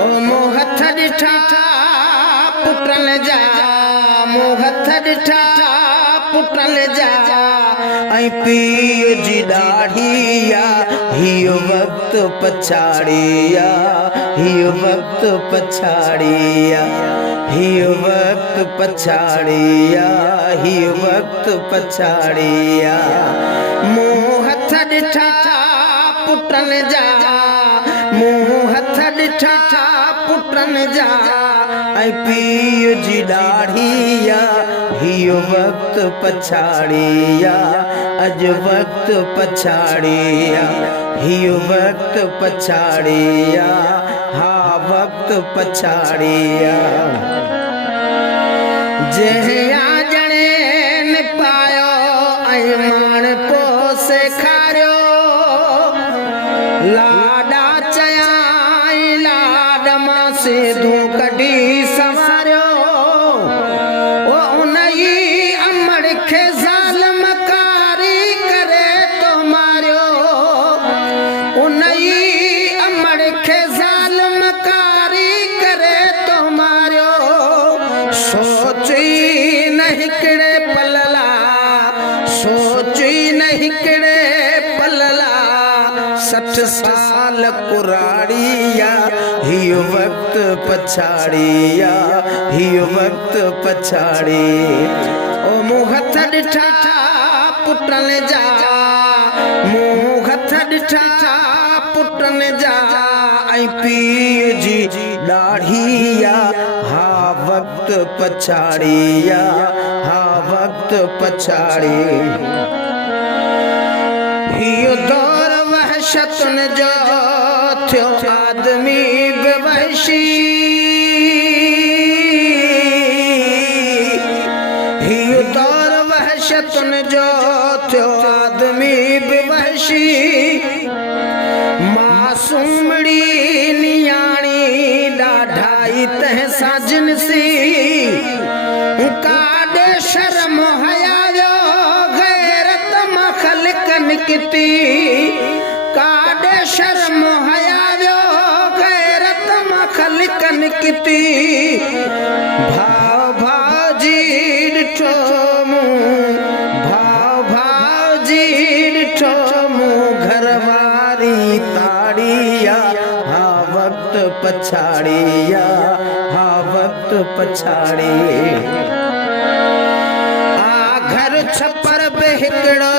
ओ मूं हथ ॾिठा पुटनि जा, मूं हथ ॾिठा पुटनि जा, ऐं पीउ जी ॾाढ़ी हियो वक़्तु पछाड़ी हियो वक़्तु पछाड़ी हियो वक़्तु पछाड़ी हियो वक़्तु पछाड़ी मूं हथ ॾिठा पुटनि जा, मूं हथ ॾिठा पुटनि जा, ऐं पीउ जी ॾाढ़ी हियो वक़्तु पछाड़ी अॼु वक़्तु पछाड़ी हियो वक़्तु पछाड़ी हा वक़्तु पछाड़ी जंहिं आजणे न पायो ऐं माण पो सेखारियो, लाॾा चयाई लाॾ मां सिधूं कढी संवारियो, उन ई अमड़ खे ज़ालिम कारी करे तो मारियो, उन ई अमड़ खे ज़ालिम कारी करे तो मारियो, सोची न हिकिड़े पल लाइ, सोची न हिकिड़े पल लाइ 60 साल कुराड़ी हियो वक़्तु पछाड़ी हियो वक़्तु पछाड़ी ओ मूं हथ ॾिठा पुटनि जा, मूं हथ ॾिठा पुटनि जा, ऐं पीउ जी ॾाढ़ी हा वक़्तु पछाड़ी हा वक़्तु पछाड़ी हियो दौर वहशतुनि जो थियो आदमी बेवहशी, हियो दौर वहशतुनि जो थियो आदमी बेवहशी, मासूमड़ी नियाणी ॾाढाई तंहिंसां जिनसी, काॾे शर्म हया जो गैरत मां ख़लक़नि किती, काॾे शर्म हया जो गैरत मां ख़लक़नि किती, भाउ भाउ जी ॾिठो मूं, भाउ भाउ जी ॾिठो मूं घरवारी ताड़ी हा वक़्तु पछाड़ी हा वक़्तु पछाड़ी घर छपर बि हिकिड़ो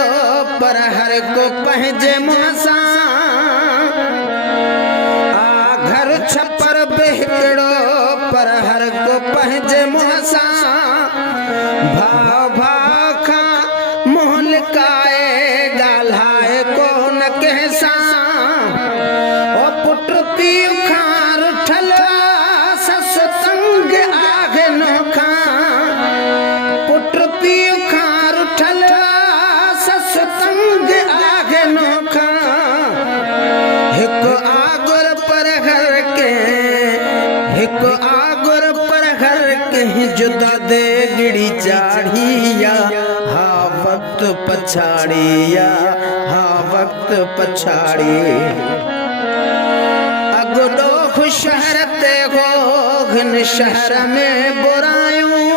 पर हर को पंहिंजे मुंहं सां, घर छपर बि हिकिड़ो पर हर को पंहिंजे मुंहं सां, भाउ भाउ खां मुंहुं लिकाए ॻाल्हाए कोन कंहिं सां, ओ पुट पीउ खां रुठल ससु तंग आहे नोखां, पुट पीउ खां रुठल ससु तंग आहे नोखां, हिकु आगुर पर घर के, हिकु आगुर पर घर के जुदा दे गिड़ी चाढ़ी हा वक़्तु पछाड़ी हा वक़्तु पछाड़ी अगडो शहर ते घोघन शहर में बुरायूं,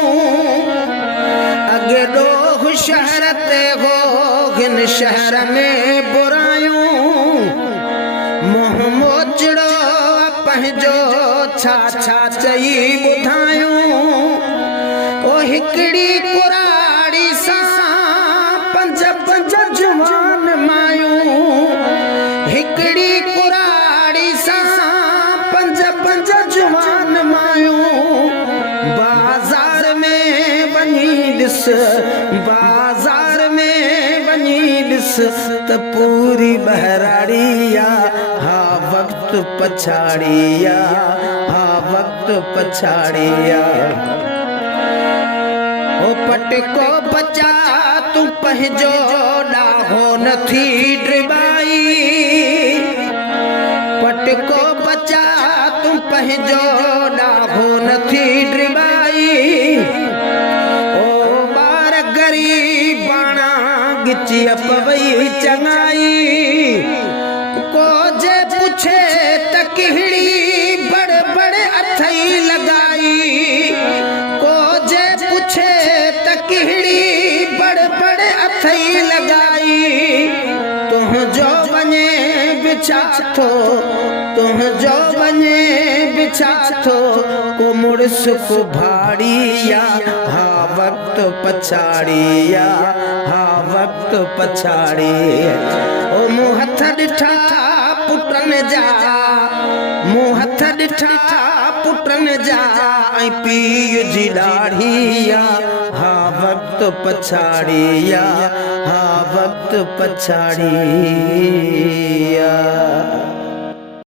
अगडो शहर ते घोघन शहर में बुरायूं, मुंहुं मोचड़ो पंहिंजो छा छा चई ॿुधायूं, ओ हिकिड़ी कुराड़ी सां 5 जवान मायूं, हिकिड़ी कुराड़ी सां 5 जवान मायूं, बाज़ार में वञी ॾिस, बाज़ार में वञी ॾिस त पूरी बहराड़ी हा वक़्तु पछाड़ी हा वक़्तु पछाड़ी ओ पटको बचा तूं पंहिंजो ॾाहो नथी ड्रिबाई, पटको बचा तूं पंहिंजो ॾाहो नथी ड्रिबाई, ओ ॿार ग़रीब बाणा गिची पवई चङाई, को जे पुछे त कहिड़ी बड़ तुंहिंजो वञे बिछा थो तुंहिंजो वञे बिछा थो को मुड़स को भाड़िया हा वक्त पछाड़िया हा वक्त पछाड़ी ओ मूं हथ ॾिठा पुटनि जा मूं हथ ॾिठा पुटनि जा ऐं पीउ जी ॾाढ़िया हा वक्त पछाड़िया हा वक्त पछाड़िया